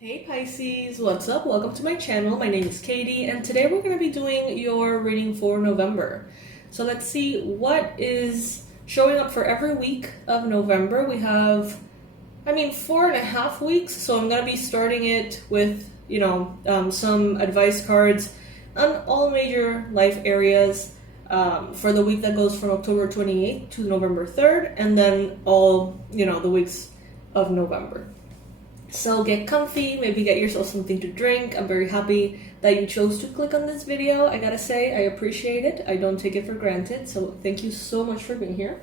Hey Pisces, what's up? Welcome to my channel. My name is Katie and today we're going to be doing your reading for November. So let's see what is showing up for every week of November. We have, 4.5 weeks, so I'm going to be starting it with, some advice cards on all major life areas for the week that goes from October 28th to November 3rd, and then all, the weeks of November. So get comfy, maybe get yourself something to drink. I'm very happy that you chose to click on this video. I gotta say, I appreciate it. I don't take it for granted. So thank you so much for being here.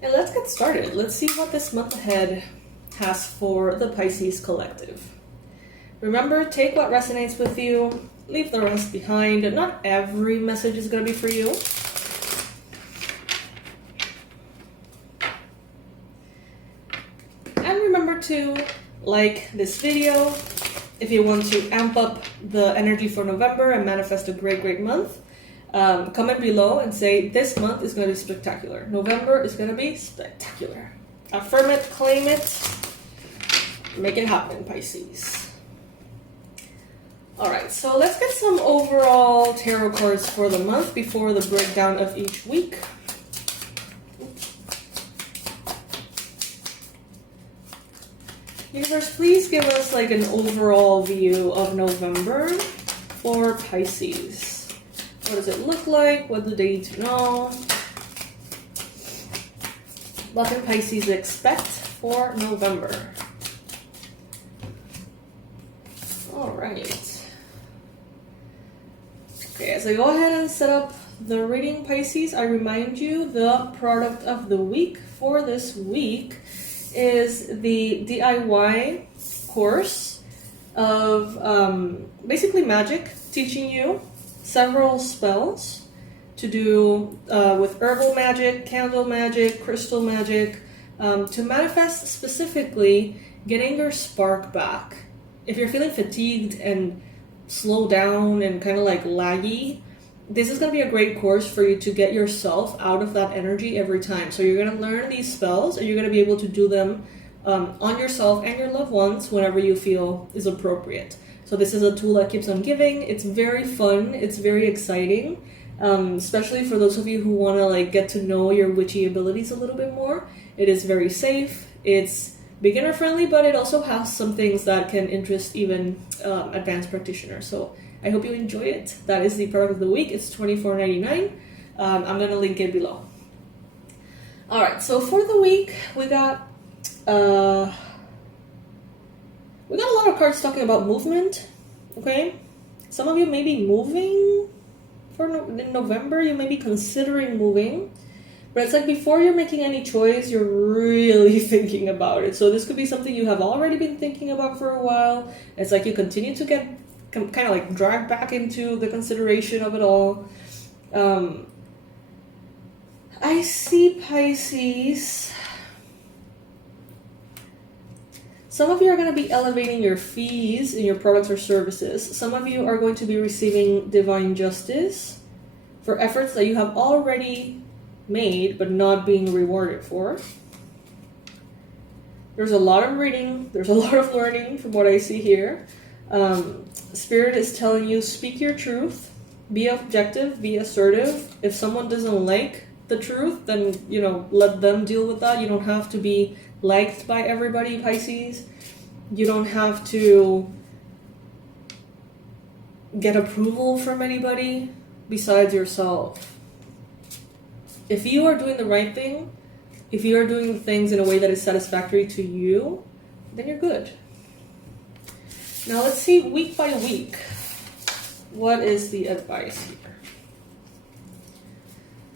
And let's get started. Let's see what this month ahead has for the Pisces collective. Remember, take what resonates with you, leave the rest behind. Not every message is gonna be for you. And remember to like this video if you want to amp up the energy for November and manifest a great month. Comment below and say this month is going to be spectacular. November is going to be spectacular. Affirm it, claim it, make it happen, Pisces. Alright, so let's get some overall tarot cards for the month before the breakdown of each week. Universe, please give us like an overall view of November for Pisces. What does it look like? What do they need to know? What can Pisces expect for November? Alright. Okay, as I go ahead and set up the reading, Pisces, I remind you the product of the week for this week is the DIY course of basically magic, teaching you several spells to do with herbal magic, candle magic, crystal magic, to manifest specifically getting your spark back. If you're feeling fatigued and slow down and kind of like laggy, this is going to be a great course for you to get yourself out of that energy every time. So you're going to learn these spells and you're going to be able to do them on yourself and your loved ones whenever you feel is appropriate. So this is a tool that keeps on giving. It's very fun. It's very exciting, especially for those of you who want to like get to know your witchy abilities a little bit more. It is very safe. It's beginner friendly, but it also has some things that can interest even advanced practitioners. So I hope you enjoy it. That is the product of the week. It's $24.99. I'm gonna link it below. All right, so for the week, we got a lot of cards talking about movement. Okay, some of you may be moving in November. You may be considering moving, but it's like before you're making any choice, you're really thinking about it. So this could be something you have already been thinking about for a while. It's like you continue to get kind of like dragged back into the consideration of it all. I see, Pisces, some of you are going to be elevating your fees in your products or services. Some of you are going to be receiving divine justice for efforts that you have already made but not being rewarded for. There's a lot of reading, there's a lot of learning from what I see here. Spirit is telling you, speak your truth, be objective, be assertive. If someone doesn't like the truth, then, let them deal with that. You don't have to be liked by everybody, Pisces. You don't have to get approval from anybody besides yourself. If you are doing the right thing, if you are doing things in a way that is satisfactory to you, then you're good. Now let's see week by week, what is the advice here?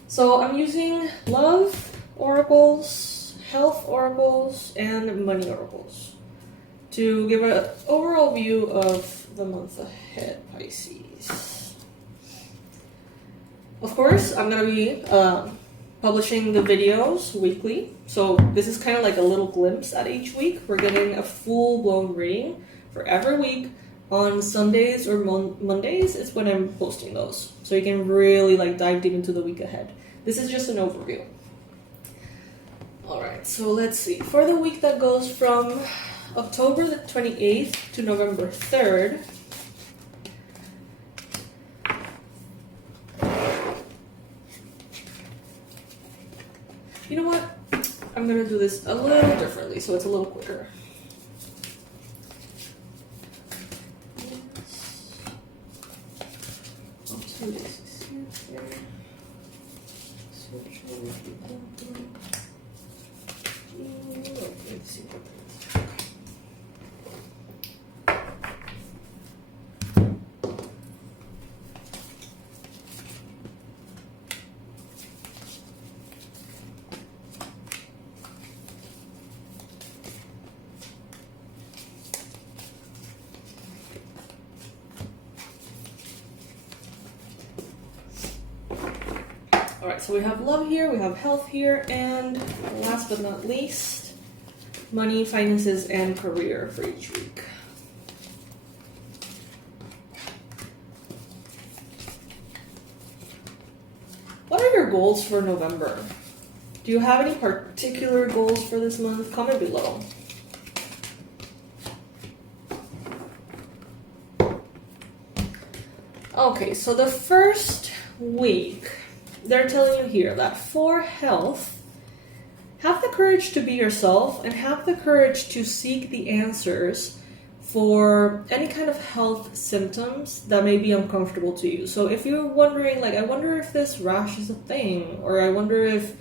So I'm using love oracles, health oracles, and money oracles to give an overall view of the month ahead, Pisces. Of course, I'm going to be publishing the videos weekly. So this is kind of like a little glimpse at each week. We're getting a full-blown reading for every week. On Sundays or Mondays is when I'm posting those. So you can really like dive deep into the week ahead. This is just an overview. Alright, so let's see. For the week that goes from October the 28th to November 3rd. You know what? I'm gonna do this a little differently so it's a little quicker. Alright, so we have love here, we have health here, and last but not least, money, finances, and career for each week. What are your goals for November? Do you have any particular goals for this month? Comment below. Okay, so the first week, they're telling you here that for health, have the courage to be yourself and have the courage to seek the answers for any kind of health symptoms that may be uncomfortable to you. So if you're wondering, like, I wonder if this rash is a thing, or I wonder if,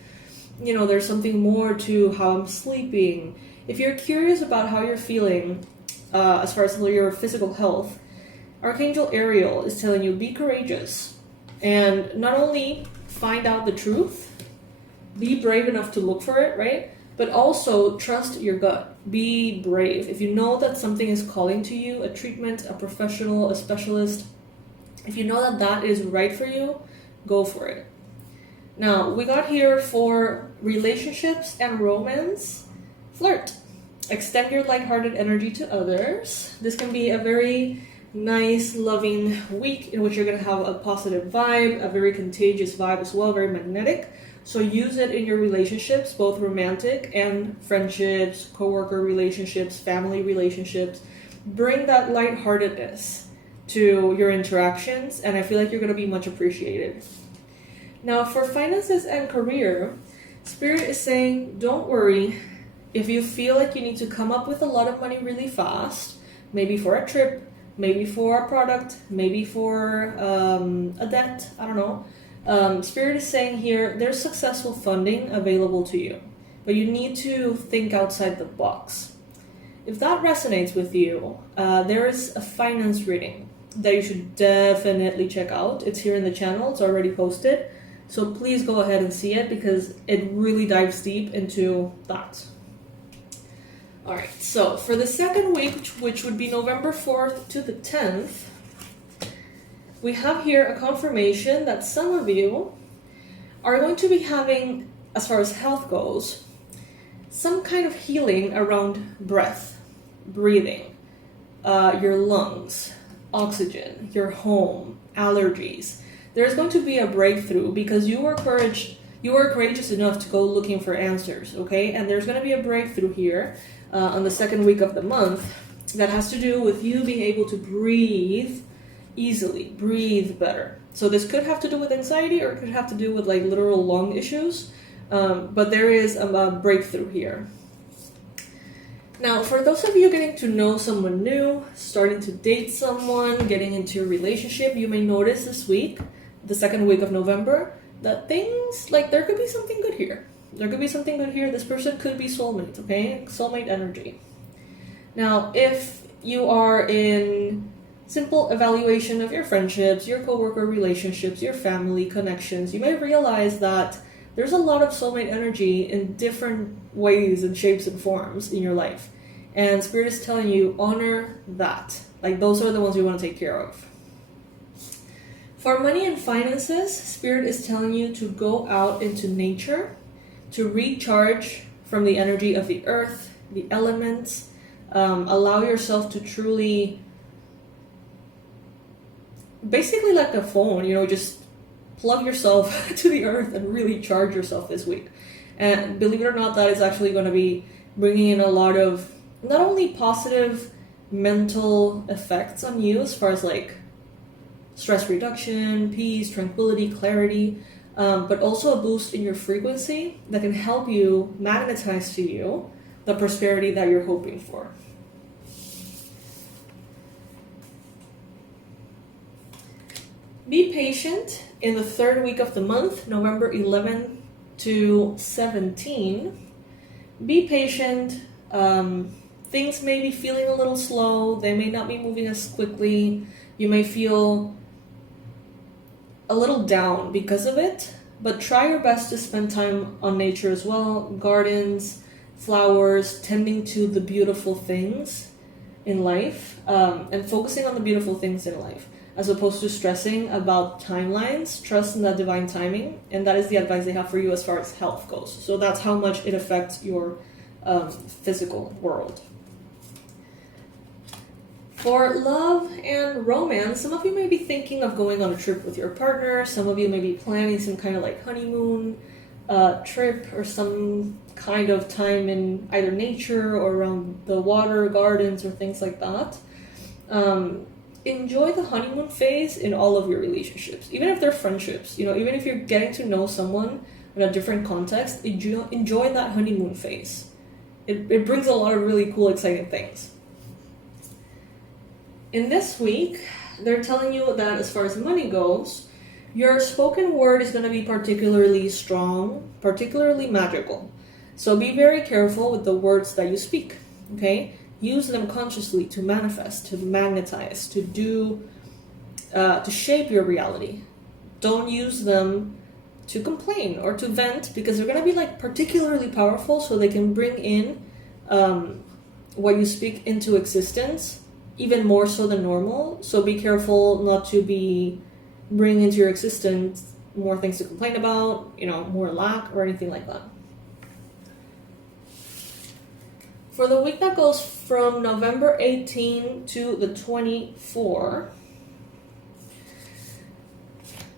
you know, there's something more to how I'm sleeping. If you're curious about how you're feeling as far as your physical health, Archangel Ariel is telling you, be courageous and not only find out the truth, be brave enough to look for it, right? But also trust your gut. Be brave. If you know that something is calling to you, a treatment, a professional, a specialist, if you know that that is right for you, go for it. Now, we got here for relationships and romance. Flirt. Extend your lighthearted energy to others. This can be a very nice, loving week in which you're going to have a positive vibe, a very contagious vibe as well, very magnetic. So use it in your relationships, both romantic and friendships, coworker relationships, family relationships. Bring that lightheartedness to your interactions, and I feel like you're going to be much appreciated. Now, for finances and career, Spirit is saying, don't worry. If you feel like you need to come up with a lot of money really fast, maybe for a trip, maybe for a product, maybe for a debt, I don't know. Spirit is saying here, there's successful funding available to you, but you need to think outside the box. If that resonates with you, there is a finance reading that you should definitely check out. It's here in the channel, it's already posted. So please go ahead and see it because it really dives deep into that. Alright, so for the second week, which would be November 4th to the 10th, we have here a confirmation that some of you are going to be having, as far as health goes, some kind of healing around breath, breathing, your lungs, oxygen, your home, allergies. There's going to be a breakthrough because you are courageous enough to go looking for answers, okay? And there's going to be a breakthrough here on the second week of the month that has to do with you being able to breathe easily, breathe better. So this could have to do with anxiety or it could have to do with like literal lung issues, but there is a breakthrough here. Now, for those of you getting to know someone new, starting to date someone, getting into a relationship, you may notice this week, the second week of November, that things, like there could be something good here. There could be something good here. This person could be soulmate, okay? Soulmate energy. Now, if you are in simple evaluation of your friendships, your coworker relationships, your family connections, you may realize that there's a lot of soulmate energy in different ways and shapes and forms in your life. And Spirit is telling you, honor that. Like those are the ones you want to take care of. For money and finances, Spirit is telling you to go out into nature, to recharge from the energy of the earth, the elements, allow yourself to truly, basically like a phone, you know, just plug yourself to the earth and really charge yourself this week. And believe it or not, that is actually going to be bringing in a lot of not only positive mental effects on you as far as like stress reduction, peace, tranquility, clarity, but also a boost in your frequency that can help you magnetize to you the prosperity that you're hoping for. Be patient in the third week of the month, November 11 to 17. Be patient. Things may be feeling a little slow. They may not be moving as quickly. You may feel a little down because of it, but try your best to spend time on nature as well. Gardens, flowers, tending to the beautiful things in life, and focusing on the beautiful things in life, as opposed to stressing about timelines. Trust in that divine timing, and that is the advice they have for you as far as health goes. So that's how much it affects your physical world. For love and romance, some of you may be thinking of going on a trip with your partner. Some of you may be planning some kind of like honeymoon trip or some kind of time in either nature or around the water, gardens, or things like that. Enjoy the honeymoon phase in all of your relationships, even if they're friendships. Even if you're getting to know someone in a different context, enjoy that honeymoon phase. It brings a lot of really cool, exciting things. In this week, they're telling you that as far as money goes, your spoken word is going to be particularly strong, particularly magical. So be very careful with the words that you speak, okay? Use them consciously to manifest, to magnetize, to shape your reality. Don't use them to complain or to vent, because they're going to be like particularly powerful, so they can bring in what you speak into existence even more so than normal. So be careful not to be bringing into your existence more things to complain about, more lack or anything like that. For the week that goes from November 18 to the 24,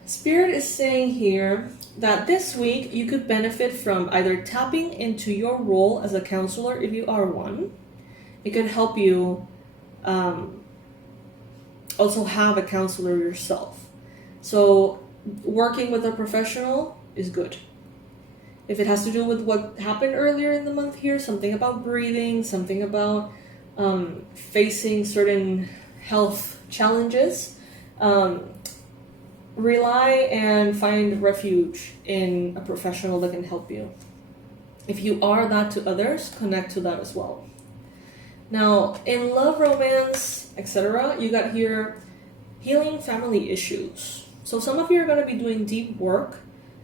Spirit is saying here that this week you could benefit from either tapping into your role as a counselor if you are one. It could help you also have a counselor yourself. So working with a professional is good. If it has to do with what happened earlier in the month here, something about breathing, something about facing certain health challenges, rely and find refuge in a professional that can help you. If you are that to others, connect to that as well. Now, in love, romance, etc., you got here healing family issues. So some of you are going to be doing deep work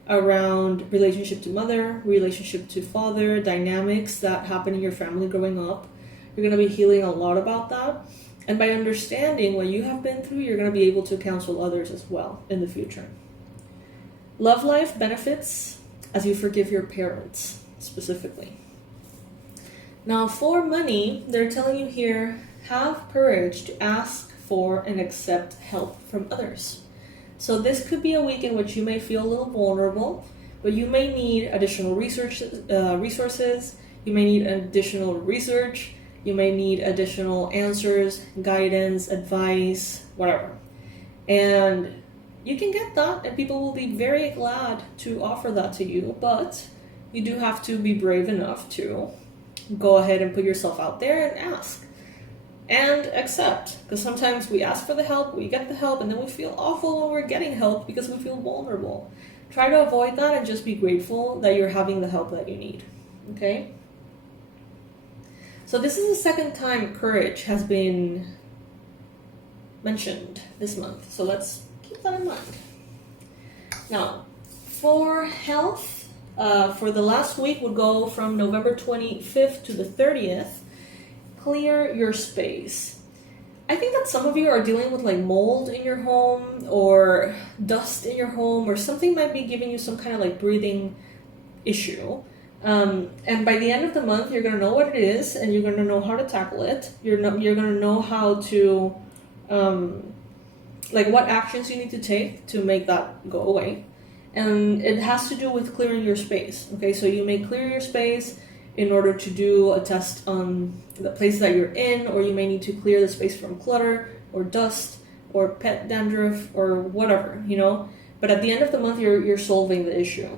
around relationship to mother, relationship to father, dynamics that happen in your family growing up. You're going to be healing a lot about that. And by understanding what you have been through, you're going to be able to counsel others as well in the future. Love life benefits as you forgive your parents, specifically. Now, for money, they're telling you here, have courage to ask for and accept help from others. So this could be a week in which you may feel a little vulnerable, but you may need additional resources. You may need additional research. You may need additional answers, guidance, advice, whatever. And you can get that, and people will be very glad to offer that to you, but you do have to be brave enough to go ahead and put yourself out there and ask and accept, because sometimes we ask for the help, we get the help, and then we feel awful when we're getting help because we feel vulnerable. Try to avoid that and just be grateful that you're having the help that you need. Okay? So this is the second time courage has been mentioned this month, so let's keep that in mind. Now, for health, for the last week would go from November 25th to the 30th. Clear your space. I think that some of you are dealing with like mold in your home or dust in your home, or something might be giving you some kind of like breathing issue. And by the end of the month, you're going to know what it is, and you're going to know how to tackle it. You're going to know how to, like what actions you need to take to make that go away. And it has to do with clearing your space. Okay, so you may clear your space in order to do a test on the place that you're in, or you may need to clear the space from clutter or dust or pet dandruff or whatever, you know. But at the end of the month, you're solving the issue.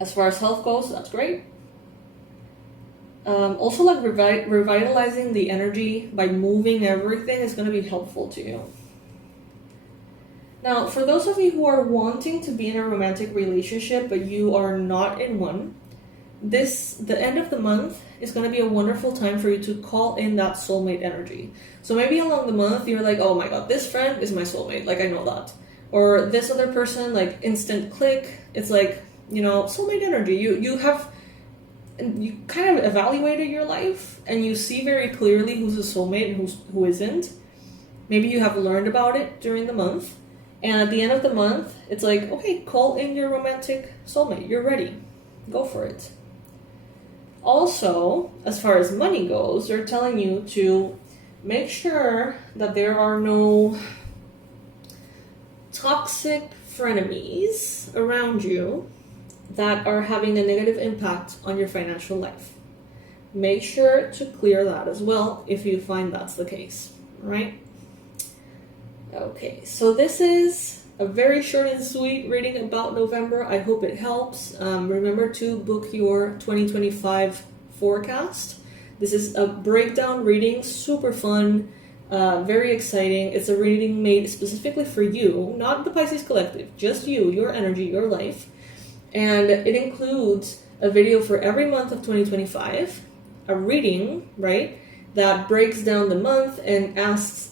As far as health goes, that's great. Also, like revitalizing the energy by moving everything is going to be helpful to you. Now, for those of you who are wanting to be in a romantic relationship but you are not in one, the end of the month is going to be a wonderful time for you to call in that soulmate energy. So maybe along the month you're like, oh my god, this friend is my soulmate, like I know that. Or this other person, like instant click. It's like, you know, soulmate energy. You kind of evaluated your life and you see very clearly who's a soulmate and who isn't. Maybe you have learned about it during the month. And at the end of the month, it's like, okay, call in your romantic soulmate. You're ready. Go for it. Also, as far as money goes, they're telling you to make sure that there are no toxic frenemies around you that are having a negative impact on your financial life. Make sure to clear that as well if you find that's the case, right? Okay, so this is a very short and sweet reading about November. I hope it helps. Remember to book your 2025 forecast. This is a breakdown reading, super fun, very exciting. It's a reading made specifically for you, not the Pisces Collective, just you, your energy, your life. And it includes a video for every month of 2025, a reading, right, that breaks down the month and asks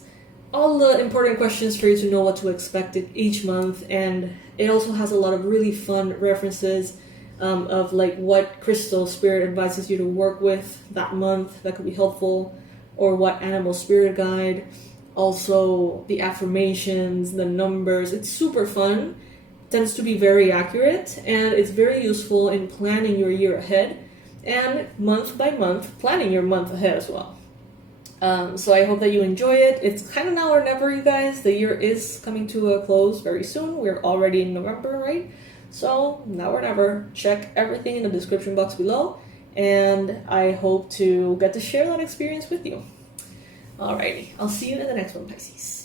all the important questions for you to know what to expect each month. And it also has a lot of really fun references of like what crystal spirit advises you to work with that month that could be helpful, or what animal spirit guide, also the affirmations, the numbers. It's super fun, tends to be very accurate, and it's very useful in planning your year ahead and month by month planning your month ahead as well. So I hope that you enjoy it. It's kind of now or never, you guys. The year is coming to a close very soon. We're already in November, right? So now or never. Check everything in the description box below. And I hope to get to share that experience with you. Alrighty, I'll see you in the next one, Pisces.